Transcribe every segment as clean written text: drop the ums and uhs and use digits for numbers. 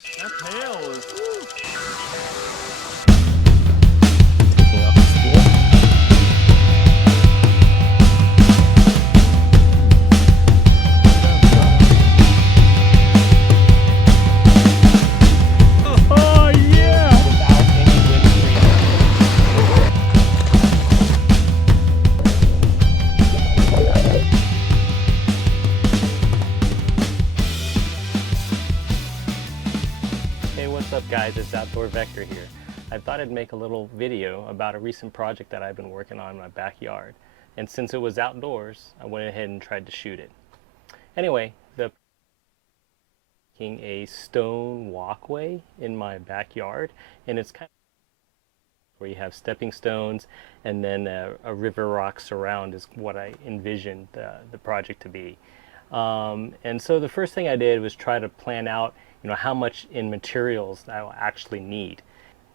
That tail is. Oh yeah! Without any windscreen. Hey, what's up guys? It's Outdoor Vector here. I thought I'd make a little video about a recent project that I've been working on in my backyard. And since it was outdoors, I went ahead and tried to shoot it. Anyway, the making a stone walkway in my backyard, and it's kind of where you have stepping stones and then a river rock surround is what I envisioned the project to be. And so the first thing I did was try to plan out, how much in materials I will actually need.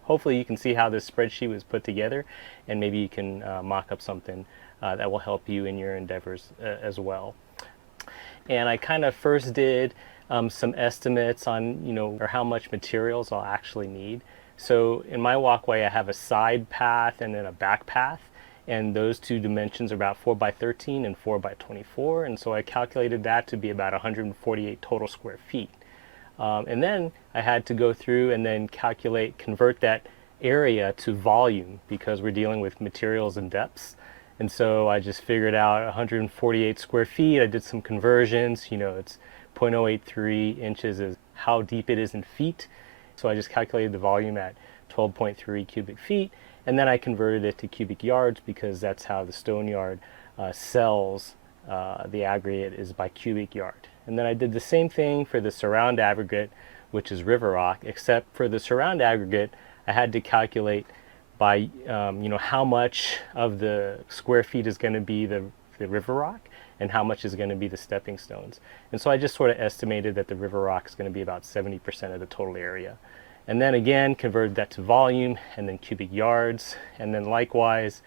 Hopefully you can see how this spreadsheet was put together, and maybe you can mock up something that will help you in your endeavors as well. And I kind of first did some estimates on, or how much materials I'll actually need. So in my walkway, I have a side path and then a back path, and those two dimensions are about 4 by 13 and 4 by 24, and so I calculated that to be about 148 total square feet. And then I had to go through and then convert that area to volume because we're dealing with materials and depths. And so I just figured out 148 square feet. I did some conversions. It's 0.083 inches is how deep it is in feet. So I just calculated the volume at 12.3 cubic feet. And then I converted it to cubic yards because that's how the stone yard sells the aggregate is by cubic yard. And then I did the same thing for the surround aggregate, which is river rock, except for the surround aggregate, I had to calculate by how much of the square feet is going to be the river rock and how much is going to be the stepping stones. And so I just sort of estimated that the river rock is going to be about 70% of the total area. And then again, converted that to volume and then cubic yards. And then likewise,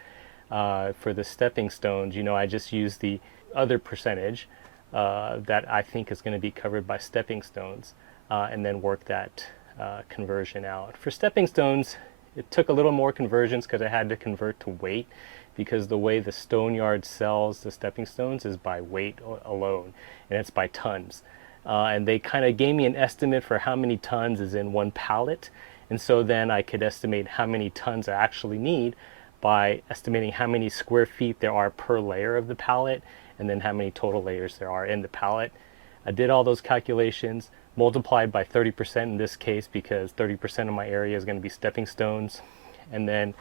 for the stepping stones, I just used the other percentage that I think is going to be covered by stepping stones and then work that conversion out. For stepping stones, it took a little more conversions because I had to convert to weight, because the way the stone yard sells the stepping stones is by weight alone, and it's by tons. And they kind of gave me an estimate for how many tons is in one pallet, and so then I could estimate how many tons I actually need by estimating how many square feet there are per layer of the pallet, and then how many total layers there are in the pallet. I did all those calculations, multiplied by 30% in this case because 30% of my area is going to be stepping stones, and then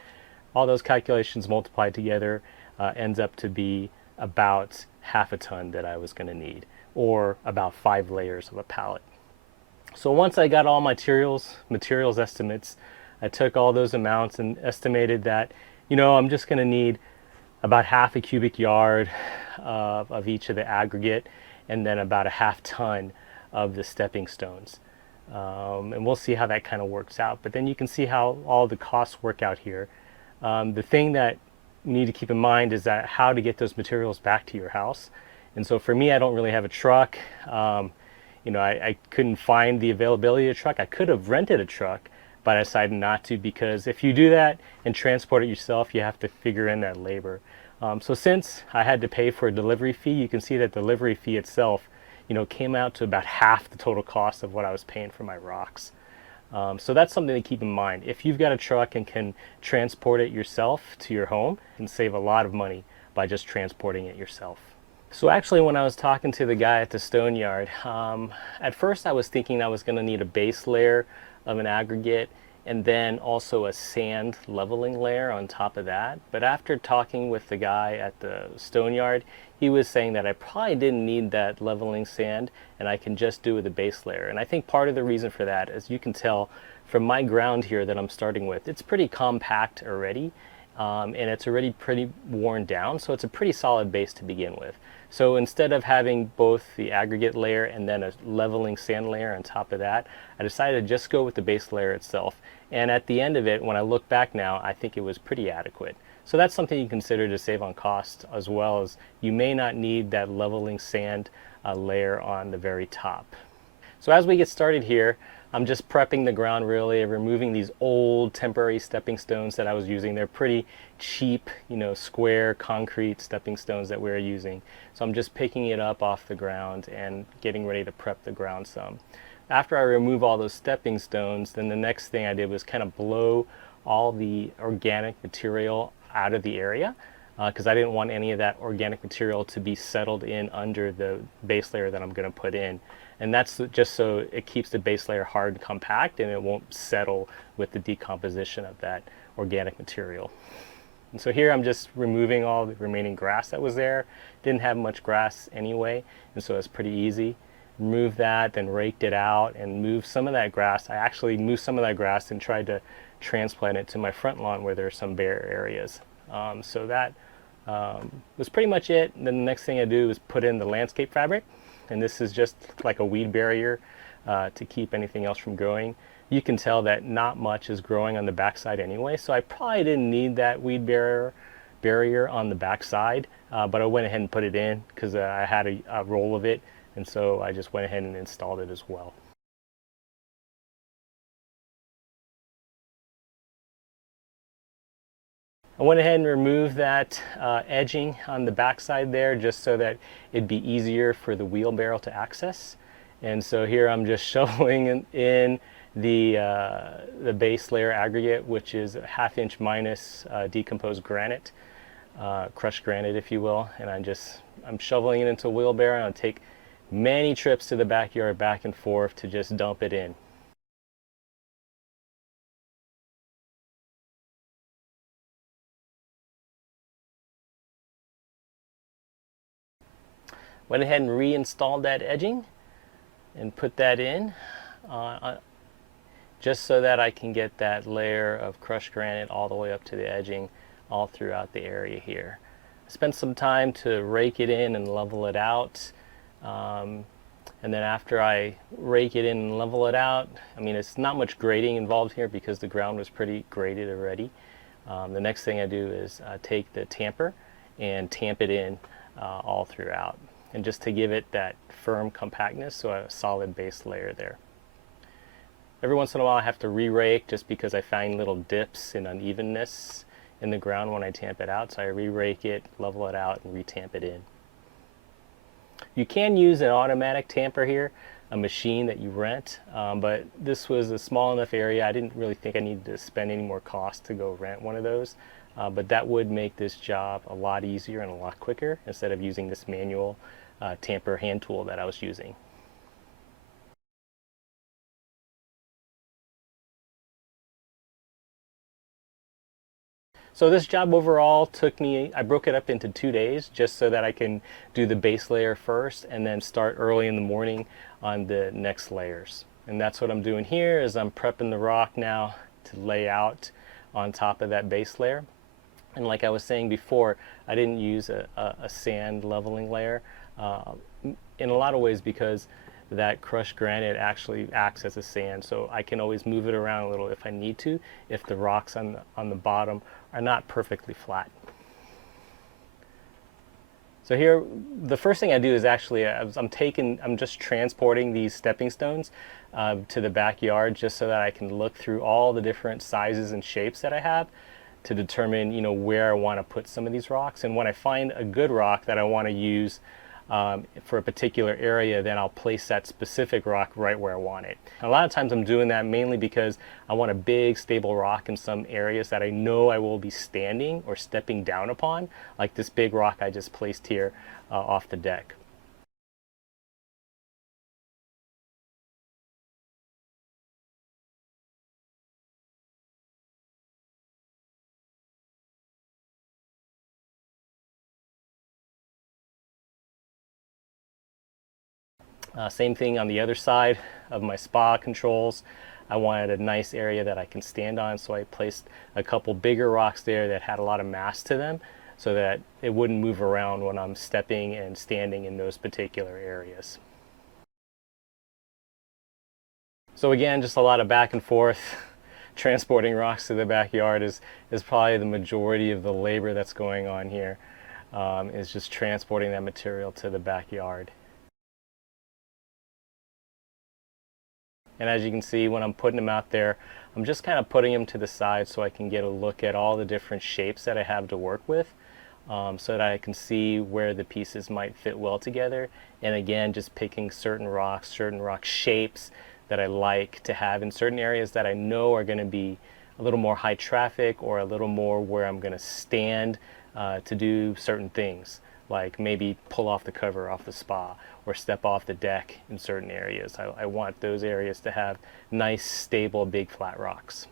all those calculations multiplied together ends up to be about half a ton that I was going to need, or about 5 layers of a pallet. So once I got all materials estimates, I took all those amounts and estimated that, I'm just going to need about half a cubic yard of each of the aggregate, and then about a half ton of the stepping stones. And we'll see how that kind of works out. But then you can see how all the costs work out here. The thing that you need to keep in mind is that how to get those materials back to your house. And so for me, I don't really have a truck. I couldn't find the availability of a truck. I could have rented a truck, but I decided not to, because if you do that and transport it yourself, you have to figure in that labor. So since I had to pay for a delivery fee, you can see that the delivery fee itself, came out to about half the total cost of what I was paying for my rocks. So that's something to keep in mind. If you've got a truck and can transport it yourself to your home, you can save a lot of money by just transporting it yourself. So actually, when I was talking to the guy at the stone yard, at first I was thinking I was going to need a base layer of an aggregate and then also a sand leveling layer on top of that. But after talking with the guy at the stone yard, he was saying that I probably didn't need that leveling sand and I can just do with a base layer. And I think part of the reason for that, as you can tell from my ground here that I'm starting with, it's pretty compact already. And it's already pretty worn down, so it's a pretty solid base to begin with. So instead of having both the aggregate layer and then a leveling sand layer on top of that, I decided to just go with the base layer itself. And at the end of it, when I look back now, I think it was pretty adequate. So that's something you consider to save on cost, as well as you may not need that leveling sand layer on the very top. So as we get started here, I'm just prepping the ground really, removing these old temporary stepping stones that I was using. They're pretty cheap, you know, square concrete stepping stones that we were using. So I'm just picking it up off the ground and getting ready to prep the ground some. After I remove all those stepping stones, then the next thing I did was kind of blow all the organic material out of the area, because I didn't want any of that organic material to be settled in under the base layer that I'm going to put in. And that's just so it keeps the base layer hard and compact and it won't settle with the decomposition of that organic material. And so here I'm just removing all the remaining grass that was there. Didn't have much grass anyway, and so it's pretty easy. Removed that, then raked it out and moved some of that grass. I actually moved some of that grass and tried to transplant it to my front lawn where there are some bare areas. So that was pretty much it. And then the next thing I do is put in the landscape fabric, and this is just like a weed barrier to keep anything else from growing. You can tell that not much is growing on the backside anyway, so I probably didn't need that weed barrier on the backside, but I went ahead and put it in because I had a roll of it, and so I just went ahead and installed it as well. I went ahead and removed that edging on the backside there just so that it'd be easier for the wheelbarrow to access. And so here I'm just shoveling in the base layer aggregate, which is a 1/2 inch minus decomposed granite, crushed granite if you will. And I'm shoveling it into a wheelbarrow, and I'll take many trips to the backyard back and forth to just dump it in. Went ahead and reinstalled that edging and put that in just so that I can get that layer of crushed granite all the way up to the edging all throughout the area here. I spent some time to rake it in and level it out. And then after I rake it in and level it out, I mean, it's not much grading involved here because the ground was pretty graded already. The next thing I do is take the tamper and tamp it in all throughout, and just to give it that firm compactness, so a solid base layer there. Every once in a while I have to re-rake just because I find little dips and unevenness in the ground when I tamp it out, so I re-rake it, level it out, and re-tamp it in. You can use an automatic tamper here, a machine that you rent, but this was a small enough area I didn't really think I needed to spend any more cost to go rent one of those, but that would make this job a lot easier and a lot quicker instead of using this manual tamper hand tool that I was using. So this job overall took me, I broke it up into 2 days just so that I can do the base layer first and then start early in the morning on the next layers. And that's what I'm doing here is I'm prepping the rock now to lay out on top of that base layer. And like I was saying before, I didn't use a sand leveling layer in a lot of ways because that crushed granite actually acts as a sand, so I can always move it around a little if I need to, if the rocks on the bottom are not perfectly flat. So here, the first thing I do is actually, I'm just transporting these stepping stones to the backyard just so that I can look through all the different sizes and shapes that I have to determine, you know, where I want to put some of these rocks. And when I find a good rock that I want to use for a particular area, then I'll place that specific rock right where I want it. A lot of times I'm doing that mainly because I want a big stable rock in some areas that I know I will be standing or stepping down upon, like this big rock I just placed here off the deck. Same thing on the other side of my spa controls. I wanted a nice area that I can stand on, so I placed a couple bigger rocks there that had a lot of mass to them so that it wouldn't move around when I'm stepping and standing in those particular areas. So again, just a lot of back and forth. Transporting rocks to the backyard is probably the majority of the labor that's going on here, is just transporting that material to the backyard. And as you can see, when I'm putting them out there, I'm just kind of putting them to the side so I can get a look at all the different shapes that I have to work with, so that I can see where the pieces might fit well together. And again, just picking certain rock shapes that I like to have in certain areas that I know are going to be a little more high traffic, or a little more where I'm going to stand to do certain things, like maybe pull off the cover off the spa or step off the deck in certain areas. I want those areas to have nice, stable, big flat rocks.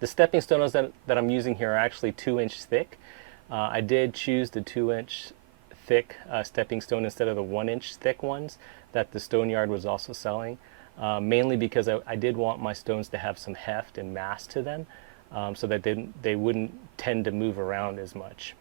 The stepping stones that I'm using here are actually 2-inch thick. I did choose the 2-inch thick stepping stone instead of the 1-inch thick ones that the stone yard was also selling, mainly because I did want my stones to have some heft and mass to them, so that they wouldn't tend to move around as much.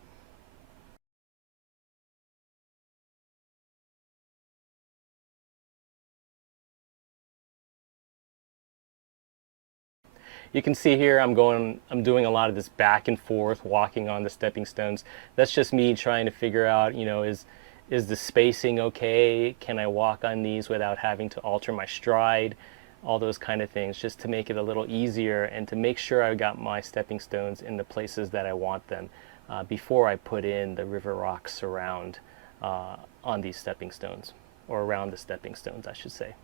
You can see here I'm doing a lot of this back and forth walking on the stepping stones. That's just me trying to figure out, is the spacing okay? Can I walk on these without having to alter my stride? All those kind of things, just to make it a little easier and to make sure I got my stepping stones in the places that I want them, before I put in the river rocks around on these stepping stones, or around the stepping stones, I should say.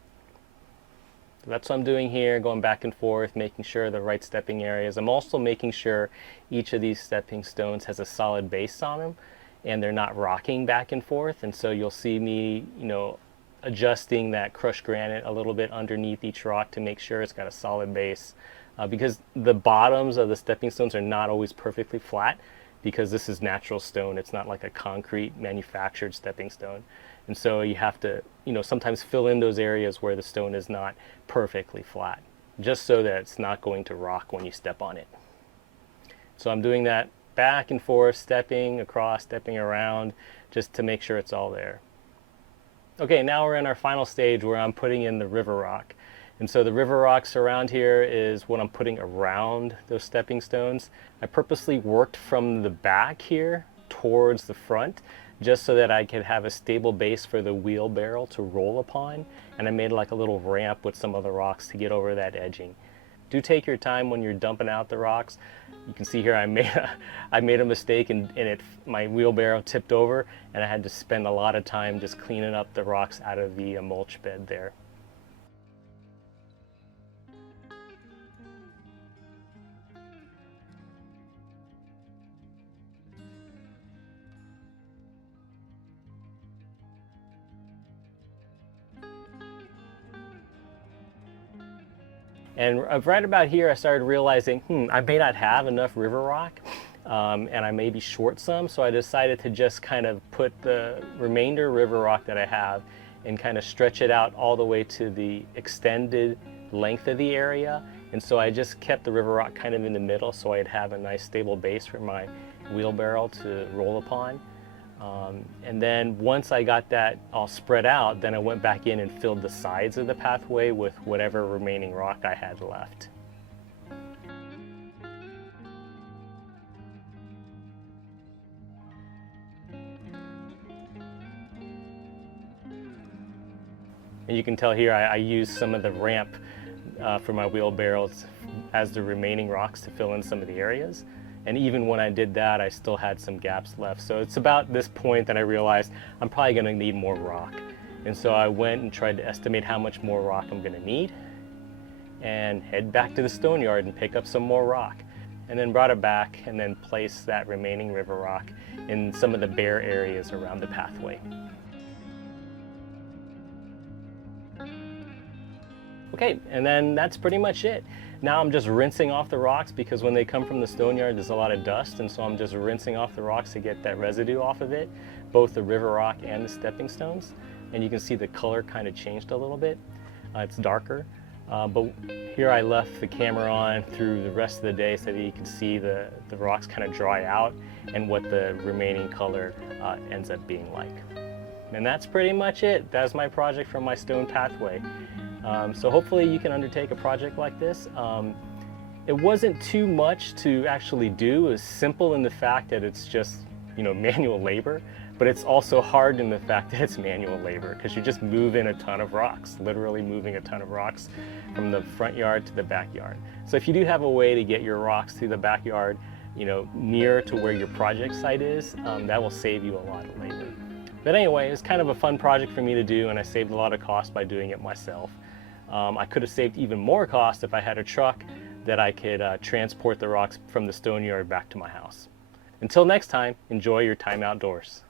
So that's what I'm doing here, going back and forth, making sure the right stepping areas. I'm also making sure each of these stepping stones has a solid base on them and they're not rocking back and forth. And so you'll see me, adjusting that crushed granite a little bit underneath each rock to make sure it's got a solid base. Because the bottoms of the stepping stones are not always perfectly flat, because this is natural stone. It's not like a concrete manufactured stepping stone. And so you have to, sometimes fill in those areas where the stone is not perfectly flat, just so that it's not going to rock when you step on it. So I'm doing that back and forth, stepping across, stepping around, just to make sure it's all there. Okay, now we're in our final stage where I'm putting in the river rock. And so the river rocks around here is what I'm putting around those stepping stones. I purposely worked from the back here towards the front, just so that I could have a stable base for the wheelbarrow to roll upon. And I made like a little ramp with some other rocks to get over that edging. Do take your time when you're dumping out the rocks. You can see here I made a mistake, and my wheelbarrow tipped over, and I had to spend a lot of time just cleaning up the rocks out of the mulch bed there. And right about here, I started realizing, I may not have enough river rock, and I may be short some, so I decided to just kind of put the remainder river rock that I have and kind of stretch it out all the way to the extended length of the area. And so I just kept the river rock kind of in the middle, so I'd have a nice stable base for my wheelbarrow to roll upon. And then once I got that all spread out, then I went back in and filled the sides of the pathway with whatever remaining rock I had left. And you can tell here I used some of the ramp for my wheelbarrows as the remaining rocks to fill in some of the areas. And even when I did that, I still had some gaps left. So it's about this point that I realized I'm probably going to need more rock. And so I went and tried to estimate how much more rock I'm going to need, and head back to the stone yard and pick up some more rock. And then brought it back and then placed that remaining river rock in some of the bare areas around the pathway. Okay, and then that's pretty much it. Now I'm just rinsing off the rocks, because when they come from the stone yard, there's a lot of dust, and so I'm just rinsing off the rocks to get that residue off of it, both the river rock and the stepping stones. And you can see the color kind of changed a little bit. It's darker, but here I left the camera on through the rest of the day so that you can see the rocks kind of dry out and what the remaining color ends up being like. And that's pretty much it. That's my project from my stone pathway. So hopefully you can undertake a project like this. It wasn't too much to actually do. It was simple in the fact that it's just manual labor, but it's also hard in the fact that it's manual labor because you're just moving a ton of rocks, literally moving a ton of rocks from the front yard to the backyard. So if you do have a way to get your rocks to the backyard, you know, near to where your project site is, that will save you a lot of labor. But anyway, it's kind of a fun project for me to do, and I saved a lot of cost by doing it myself. I could have saved even more cost if I had a truck that I could transport the rocks from the stone yard back to my house. Until next time, enjoy your time outdoors.